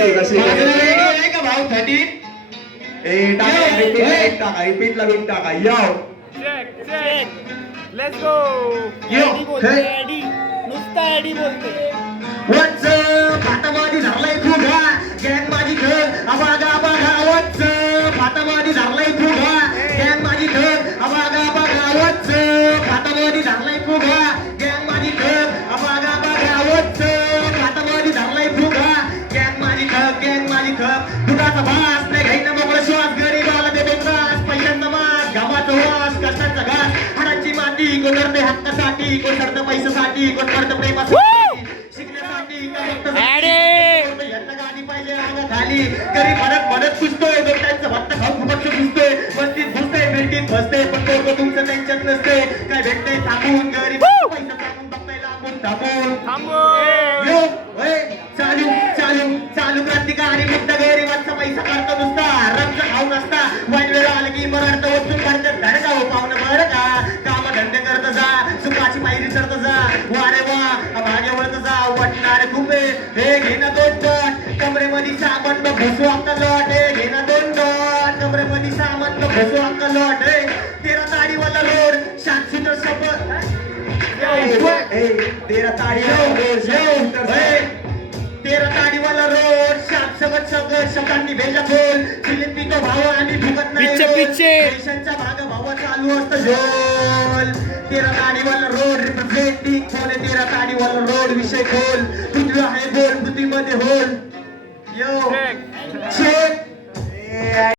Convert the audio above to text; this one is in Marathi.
आहे का भाऊ 30? रिपीटला बीट टाका याव लेट्स गो. एडी बोलते एडी, नुसता एडी बोलते. वच फाटामध्ये झालाय फुगा गँग माझी घर अबागा बघा वच फाटामध्ये झालाय फुगा गँग माझी घर अबागा बघा वच फाटामध्ये झालाय फुगा गँग माझी घर अबागा बघा वच फाटामध्ये झालाय फुगा गँग माझी घर दुधाचा भास नाही घाईना मोकळा श्वास गरीबाला देतो त्रास पैशांचा मास घामाचा वास कष्टाचा घास हाडाची माती कोण करते हक्कासाठी कोण करतं पैशासाठी कोण करतं प्रेमासाठी शिकण्यासाठी गाडी पाहिजे रागा खाली गरीब मदत पुसतोय डोक्याचं भत्ता खाऊ फुकटचं पुसतोय वस्तीत घुसतोय बिल्डीत बसतोय पण डोकं तुमचं टेन्शन नसतंय काय भेटतंय थांबून गरीब पैसा टाकून बघताय लांबून थांबून यो चालू चालू चालू क्रांतिकारी मुद्दा गरीबांचा पैसा करतो नुसता रमचा खाऊ नसता वाईट वेळ आलं की मराठा वस्तू करतात धडका हो पाहुणं बरं का काम धंदे करत जा सुखाची पायरी चढत जा वारे वा भाग्य वळत जा वाटणारे खूपे हे घेणं 2 डॉट कमरेमध्ये सामान घसू अक्का लॉट हे घेणं 2 डॉट कमरेमध्ये सामान घसू अक्का लॉट हे 13 ताळीवाला लोड 7 सीटर सफर 13 ताडीवाला रोड शाप सगत शब्दांनी भेजा खोल सिलिंग पिको भाव आणि फुकत नाही पेशंटचा भाग भाव चालू असतं झोल 13 ताडीवाला रोड रिप्रेझेंटिंग खोल 13 ताडीवाला रोड विषय खोल पृथ्वी आहे बोल पृथ्वीमध्ये होल यो चेक